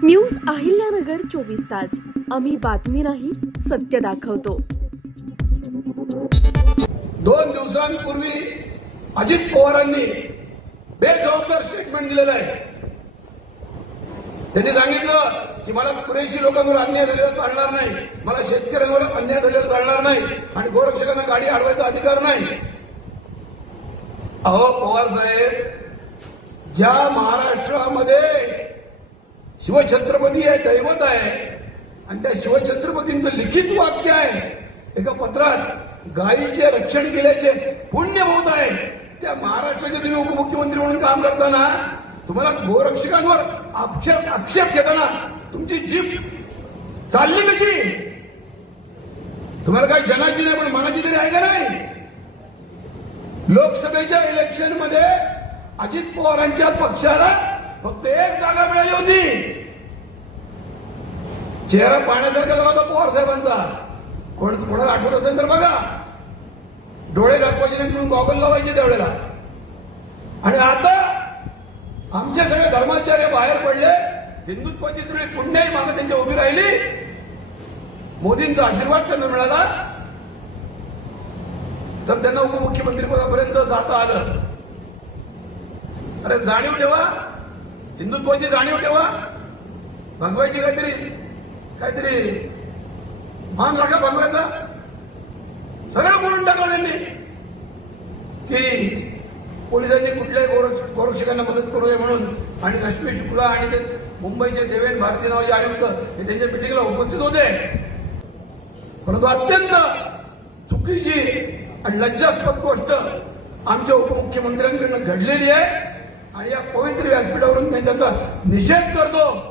News Ahilyanagar 24 तास। आम्ही बातमी नाही सत्य दाखवतो। 2 दिवसांपूर्वी अजित पवारांनी बेजबाबदार स्टेटमेंट दिलेलं आहे। त्यांनी सांगितलं की मला पुरेशी लोकांवर अन्याय झालेला चालणार नाही, मला शेतकऱ्यांवर अन्याय झालेला चालणार नाही आणि गोरक्षकांना गाडी अडवायचा अधिकार नाही। अहो पवार साहेब, ज्या महाराष्ट्रामध्ये शिवछत्रपती हे दैवत आहे आणि त्या शिवछत्रपतींचं लिखित वाक्य आहे, एका पत्रात गायीचे रक्षण केल्याचे पुण्य होत आहे, त्या महाराष्ट्राचे तुम्ही उपमुख्यमंत्री म्हणून काम करताना तुम्हाला गोरक्षकांवर आक्षेप घेताना तुमची जीभ चालली कशी? तुम्हाला काही जनाची नाही पण मनाची तरी आहे का नाही? लोकसभेच्या इलेक्शनमध्ये अजित पवारांच्या पक्षाला फक्त 1 जागा मिळाली होती। चेहरा पाहण्यासारखा झाला होता पवार साहेबांचा। कोणाला आठवत असेल तर बघा, डोळे दाखवायचे नाही म्हणून गॉगल लावायचे त्यावेळेला। आणि आता आमचे सगळे धर्माचार्य बाहेर पडले, हिंदुत्वाची सगळी पुण्याई मागे त्यांची उभी राहिली, मोदींचा आशीर्वाद त्यांना मिळाला तर त्यांना उपमुख्यमंत्री पदापर्यंत जाता आलं। अरे जाणीव ठेवा, हिंदुत्वाची जाणीव ठेवा, भगवायची काहीतरी मान राखा भगवायचा। सरळ बोलून टाकलं त्यांनी की पोलिसांनी कुठल्याही गोरक्षकांना मदत करू नये म्हणून। आणि रश्मी शुक्ला आणि ते मुंबईचे देवेंद्र भारती नावाचे आयुक्त हे त्यांच्या मिटिंगला उपस्थित होते, परंतु अत्यंत चुकीची आणि लज्जास्पद गोष्ट आमच्या उपमुख्यमंत्र्यांकडून घडलेली आहे आणि या पवित्र व्यासपीठावरून मी त्याचा निषेध करतो।